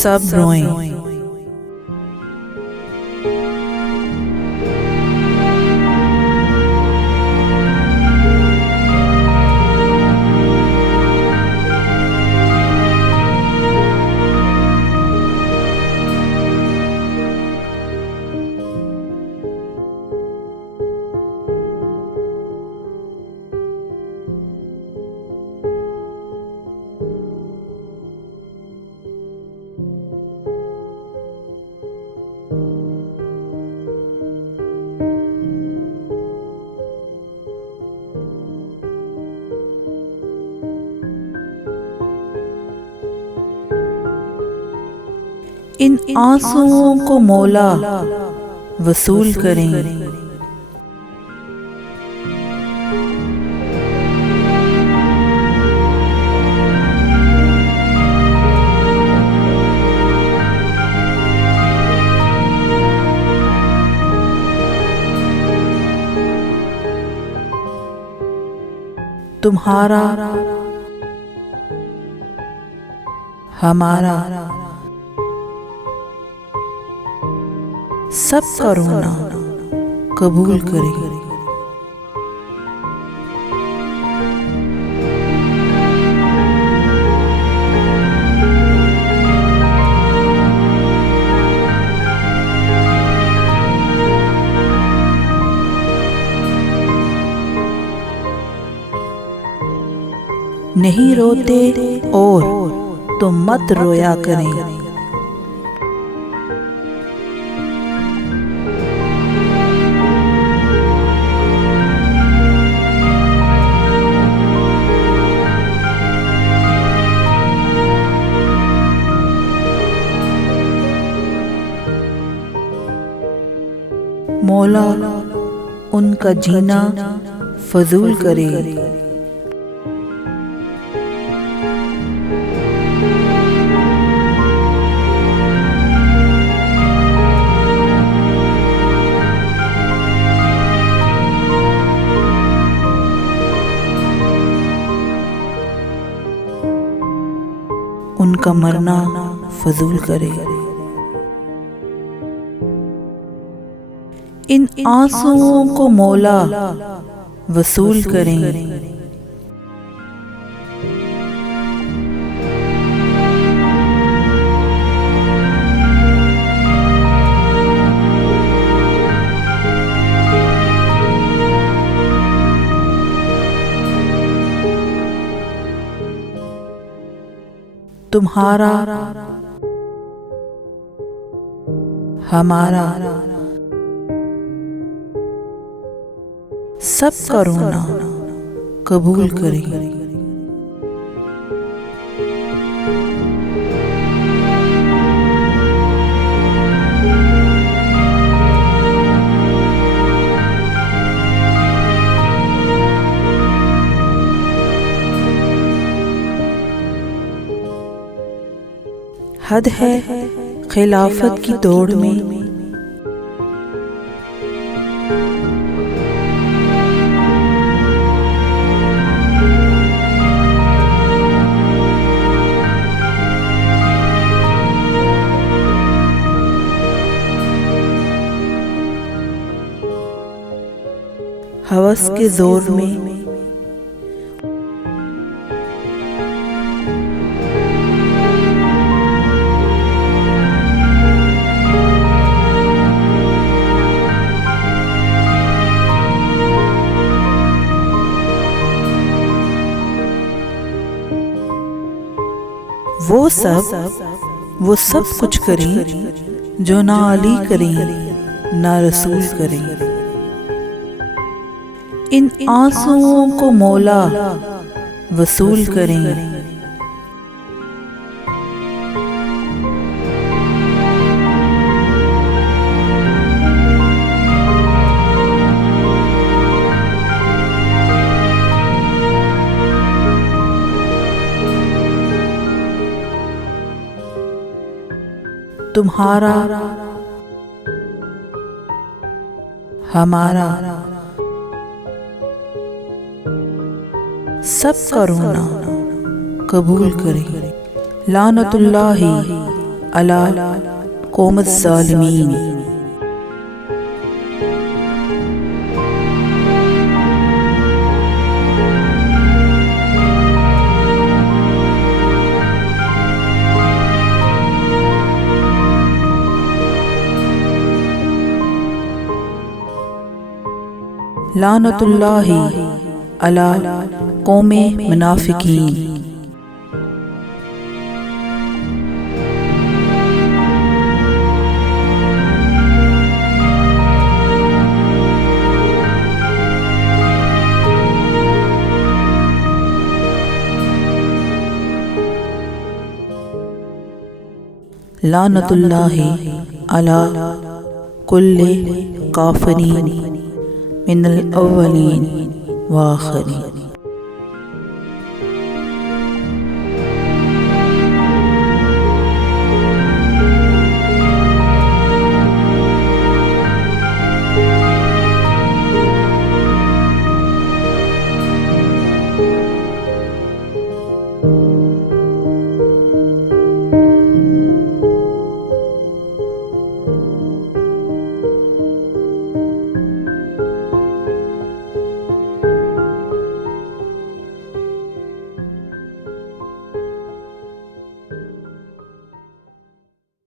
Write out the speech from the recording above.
सब रोएं। इन आंसुओं को मौला वसूल करें। तुम्हारा हमारा सबका रोना कबूल करे। नहीं रोते और तो मत रोया करें। मौला उनका जीना फजूल करे। उनका मरना फजूल करे। इन आंसुओं को मौला वसूल करें। तुम्हारा हमारा सबका रोना कबूल करे। हद है खिलाफत की दौड़ में, हवस के जोर में वो सब कुछ करें जो ना अली करें ना रसूल करें। इन आंसुओं को मौला वसूल करें। तुम्हारा हमारा सबका रोना कबूल करे। लानतुल्लाहि अला कौम ज़ालिमीन। लानतुल्लाहि अला कौमे मुनाफिकीन। लानतुल्लाहि अला कुल्ली काफिरीन मिनल अव्वलीन व आखिरीन।